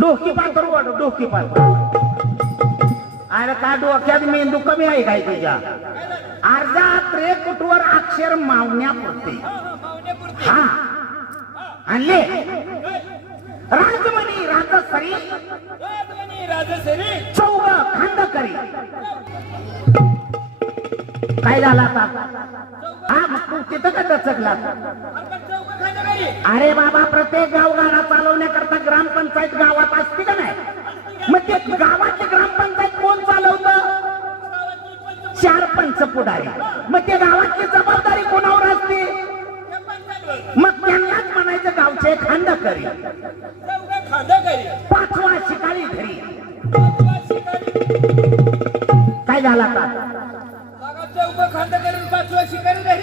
डोकी पात्र वाढ डोकी पात्र अरे का डोक्यात मेंदू कमी आहे काय तुझ्या? अर्धा त्रे अक्षर मावण्यापुरते मावण्यापुरती हा. आणले राजमणी राजसरी. राजसरी चौग खंड करी काय झाला आता? हा मग तू तिथं का दचकला आपण चौक खाणं घरी अरे बाबा प्रत्येक गावगाडा चालवण्याकरता ग्रामपंचायत गावात असते का नाही? मग ते गावाची ग्रामपंचायत कोण चालवतं? चार पंच पुढारी मग ते गावाची जबाबदारी कोणावर असते? मग त्यांनाच म्हणायचं गावचे खंड करी खांदा घरी पाचवा शिकारी घरी काय झाला घरी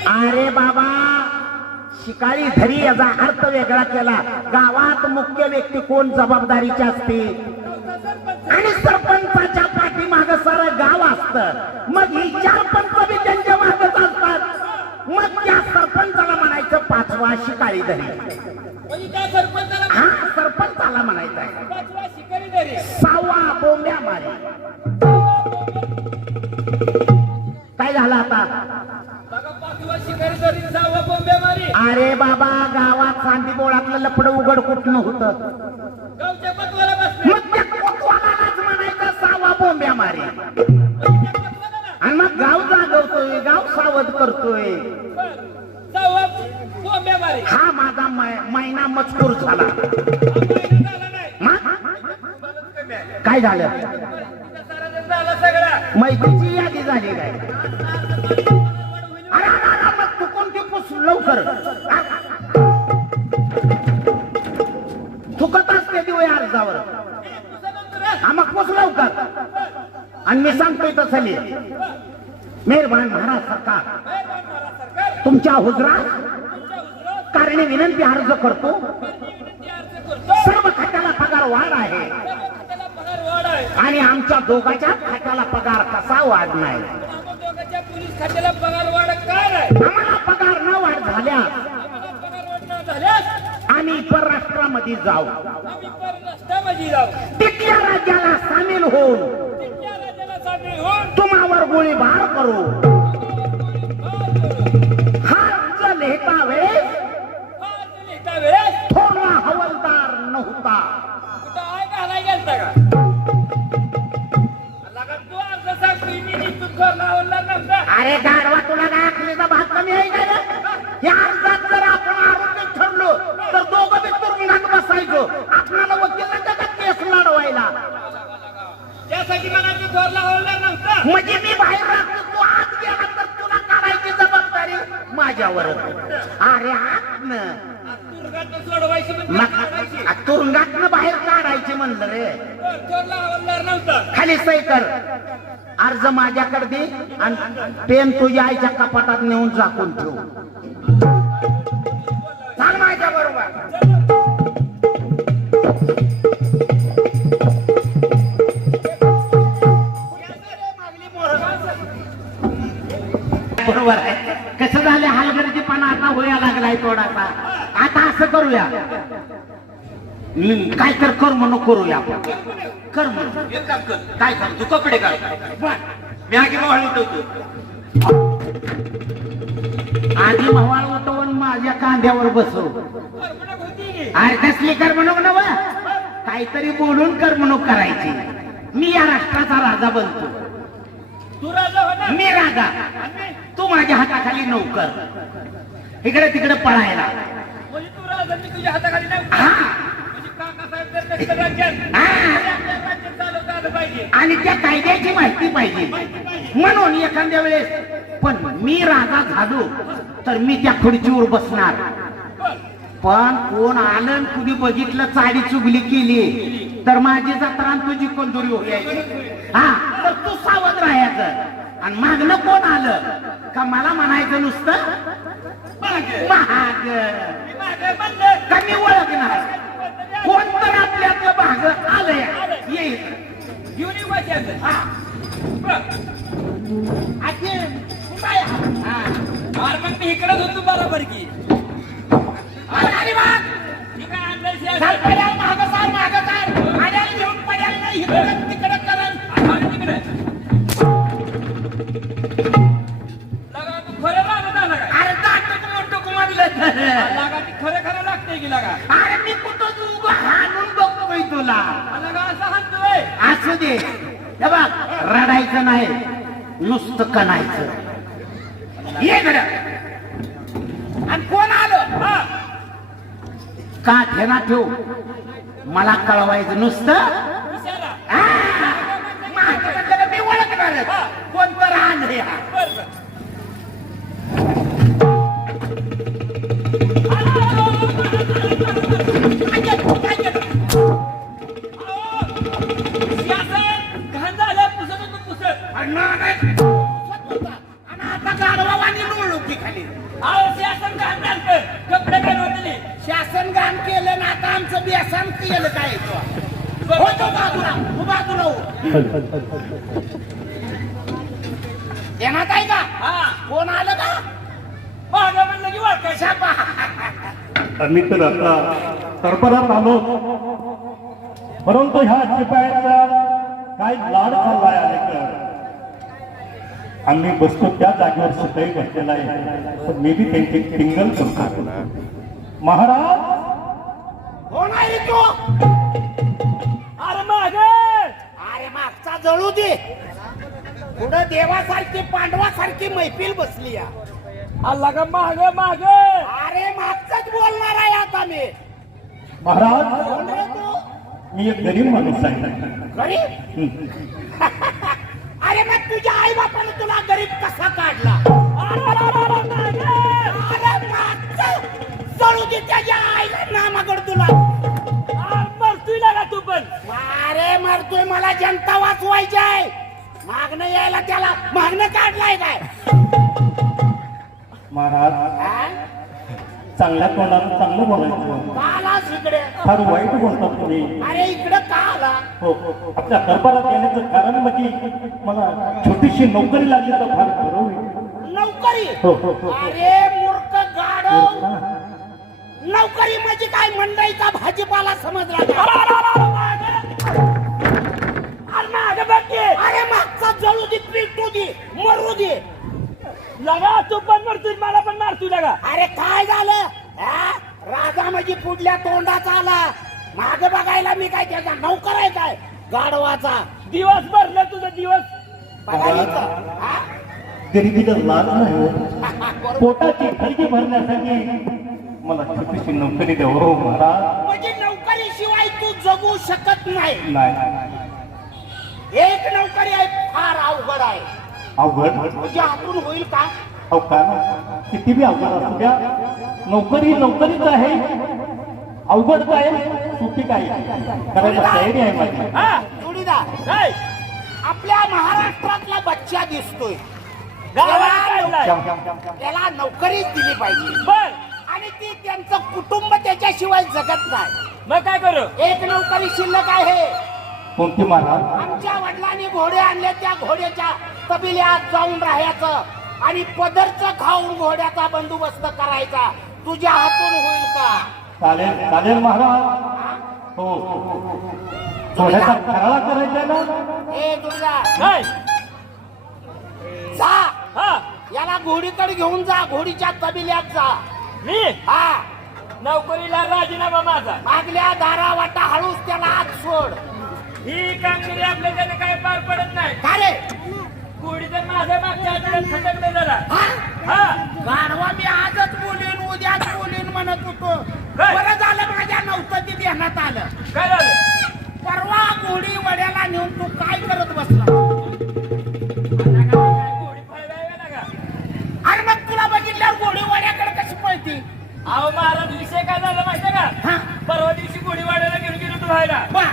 अरे बाबा शिकारी धरी याचा अर्थ वेगळा केला. गावात मुख्य व्यक्ती कोण? जबाबदारीची असते. आणि सरपंचाच्या पाठीमाग सारं गाव असत. मग ही चार पंच बी त्यांच्या मागच असतात. मग त्या सरपंचाला म्हणायचं पाचवा शिकारी धरी. म्हणजे हा सरपंचाला म्हणायचं आहे. सावा बोंब्या मारे काय झालं आता बघा पाचवा शिकारी घरी सहावा बोंबे मारी अरे बाबा गावात चांदी बोळातलं लपड उघड कुठलं होतं? मग त्या म्हणायचं सावा बोंब्या मारे. आणि मग गाव जागवतोय गाव सावध करतोय. हा माझा महिना मजकूर झाला. काय झालं? मैत्रीची यादी झाली काय? अरे, अरे, अरे, मग तू कोणती पुस लवकर. थुकत वय अर्जावर हा मग पुस लवकर. आणि मी सांगतोय तसं मेहरबान महाराज सरकार. तुमच्या हुजरा कारणे विनंती अर्ज करतो. सर्व खात्याला पगार वाढ आहे. आणि आमच्या दोघाच्या खात्याला पगार कसा वाढ नाही आम्हाला पगार न वाढ झाल्यास आम्ही परराष्ट्रामध्ये जाऊ. तिथल्या राज्याला सामील होऊन तुम्हावर गोळीबार करू. म्हणजे मी बाहेर राहतो तू आत गेला तर तुला काढायची जबाबदारी माझ्यावर अरे आत न तुरुंगात बाहेर काढायची म्हणलं रे. नव्हता. खाली सही कर. अर्ज माझ्याकडे दे आणि पेन तुझ्या आईच्या कपाटात नेऊन झाकून ठेव. आता असं करूया. काय तर कर म्हणून करूया आपण. कर म्हणून एक काम कर काय कर? तू कपडे काढ. मी आगी मोहळी ठेवतो आधी मवाळ उठवून माझ्या कांद्यावर बसव. अरे कसली करमणूक नव काहीतरी बोलून करमणूक करायची. मी या राष्ट्राचा राजा बनतो. तू राजा हो ना. मी राजा. तू माझ्या हाताखाली नौकर. इकडे तिकडे पळायला. म्हणजे हा. म्हणजे आणि त्या कायद्याची माहिती पाहिजे. म्हणून एखाद्या वेळेस पण मी राजा झालो तर मी त्या खुर्चीवर बसणार. पण कोण आलं कुणी बघितलं चाडी चुगली केली तर माझी जत्रा तुझी कोणतरी होईल हा तर तू सावध राहायचं. आणि मागणं कोण आलं? का मला म्हणायचं नुसतं महाग. मी माझं म्हणलं. का मी ओळखणार. कोण तर आपल्यातलं भाग आलंय? येईल. माझ्या हातात. हा. आजी. हा. मग मी इकडेच होतो बरोबर की. अरे मागं सार मागं सार. पड्याला घेऊन पड्याला नाही. नुसतं कणायचं ये गड्या. आणि कोण आलं? का घेणार ठेव? मला कळवायचं नुसतं. येणार काय का? हा. कोण आलं का? मागं म्हणलं की शाबा. आम्ही तर आता सरपरात आलो. परंतु ह्या शिपायाचा काय लाड चाललाय अलीकडं आम्ही बसतो त्या जागेवर सकाळी बसलेला आहे. तर मी बी त्यांची टिंगल करतो महाराज! कोण आहे तो? जळू दे. पुढं देवासारखी पांडवासारखी मैफिल बसली या. अल्ला का मागे मागे. अरे मागचाच बोलणार आहे आता मी. महाराज कोण रे तू. मी एक गरीब माणूस आहे. गरीब. अरे मग तुझ्या आई बापाने तुला गरीब कसा काढला? अरे, अरे, अरे, अरे, मागे. अरे मागचं. जळू दे त्याच्या आईला नामाकड तुला. पण अरे मरतोय मला जनता वाचवायची आहे मागणं यायला त्याला मागणं काढलाय काय? महाराज हा? चांगल्या तोंडानं चांगलं बोलायचं. का आलास इकडे? फार वाईट बोलतात तुम्ही. अरे इकडे का आला? हो आपल्या दरबारात येण्याचं कारण म्हणजे मला छोटीशी नोकरी लागली तर फार बरं होईल. नोकरी? हो हो हो. अरे मूर्ख गाडव नोकरी म्हणजे काय? मंडईचा भाजीपाला समजला का? मरू दे लगा तू पण मरतोय मला पण मारतोय लगा. अरे काय झालं? हा? राजा म्हणजे पुढल्या तोंडाचा आला. माग बघायला मी काय त्याचा नौकर आहे काय? गाढवाचा. दिवस भरलं तुझं दिवस. बघायचा हा? गरिबीचा लाज नाही हो. पोटाची खळगी भरण्यासाठी मला छोटीशी नोकरी द्या हो महाराज. म्हणजे नोकरीशिवाय तू जगू शकत नाही नाही. एक नोकरी आहे अवघड. म्हणजे हातून होईल का? अहो का ना किती बी अवघड असू द्या. नोकरी नोकरीच आहे. अवघड काय? सोपी काय? करायला तयारी आहे माझी. हा जोडीदार. आपल्या महाराष्ट्रातला बच्चा दिसतोय. गावाला त्याला काढलाय. श्याम, श्याम, श्याम, श्याम. त्याला नोकरीच दिली पाहिजे. बर. आणि ती त्यांचं कुटुंब त्याच्याशिवाय जगत नाही. मग काय करू? एक नोकरी शिल्लक आहे. कोणती महाराज? आमच्या वडिलांनी घोडे आणले त्या घोड्याच्या तबिल्यात जाऊन राहायचं आणि पदरचं खाऊन घोड्याचा बंदोबस्त करायचा. तुझ्या हातून होईल का? चालेल चालेल महाराज. हो. थोड्याचा खराळा करायचा ना ए दुर्गा. काय जा. हा. याला घोडीकडे घेऊन जा घोडीच्या तबिल्यात जा. मी? हा. नोकरीला राजीनामा माझा. मागल्या दारा वाटा हळूच त्याला आत सोड. ही कामगिरी आपल्या त्याने काय पार पडत नाही. का रे कोणी तर माझ्या मागच्या आठवड्यात खटकले जरा हा हा गाढवा मी आजच बोलीन उद्याच बोलीन म्हणत होतो? बरं झालं माझ्या नव्हतं ते ध्यानात आलं. काय झालं? परवा घोडी वड्याला नेऊन तू काय करत बसला? अरे मग तुला बघितल्यावर घोडी वड्याकडे कशी पळती? अहो महाराज विषय काय झाला माहितीये का? परवा दिवशी घोडी घेऊन गेलो व्हायला बा.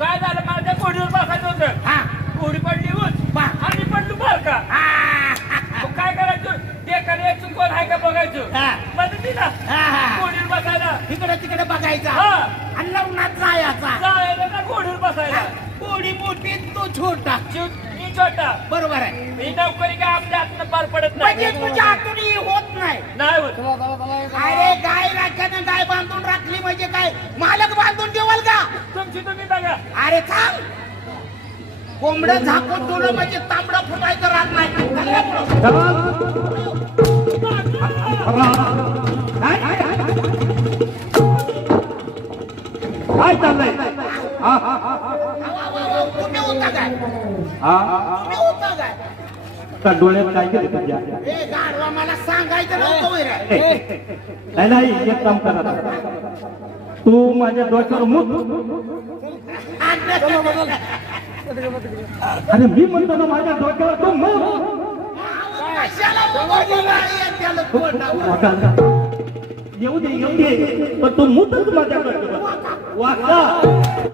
काय झालं? मला त्या घोडीवर बसायचं होतं. हा. घोडी पडली उच बा. आणि पडलो फार का हा. मग काय करायचं ते करायचं कोण आहे का बघायचं? हा. मदतीला हा, हा. घोडीवर बसायला? तिकडे तिकडे बघायचा. हा. आणि लवणात जायचा. जायला का घोडीवर बसायला? घोडी मोठी तू छोटा. शेव- मी छोटा. बरोबर आहे. ही नोकरी काय आपल्या हातनं पार पडत म्हणजे नाही तुझ्या हातूनही होत नाही. नाही होत. अरे गाय राख्यानं गाय बांधून राखली म्हणजे काय? मालक बांधून ठेवाल का? तुमची तुम्ही बघा. अरे थांब. कोंबडं झाकून ठेवलं म्हणजे तांबडं फुटायचं राहत नाही. पुढं. हा. डोळ्यात काय केलं तुझ्या? मला सांगायचं नव्हतं होय रे. नाही नाही एक काम करा. तू माझ्या डोक्यावर मुत. अरे मी म्हणतो ना माझ्या डोक्यावर तू मुत? येऊ दे येऊ दे. पण तू मुतच माझ्या डोक्यावर वाचा.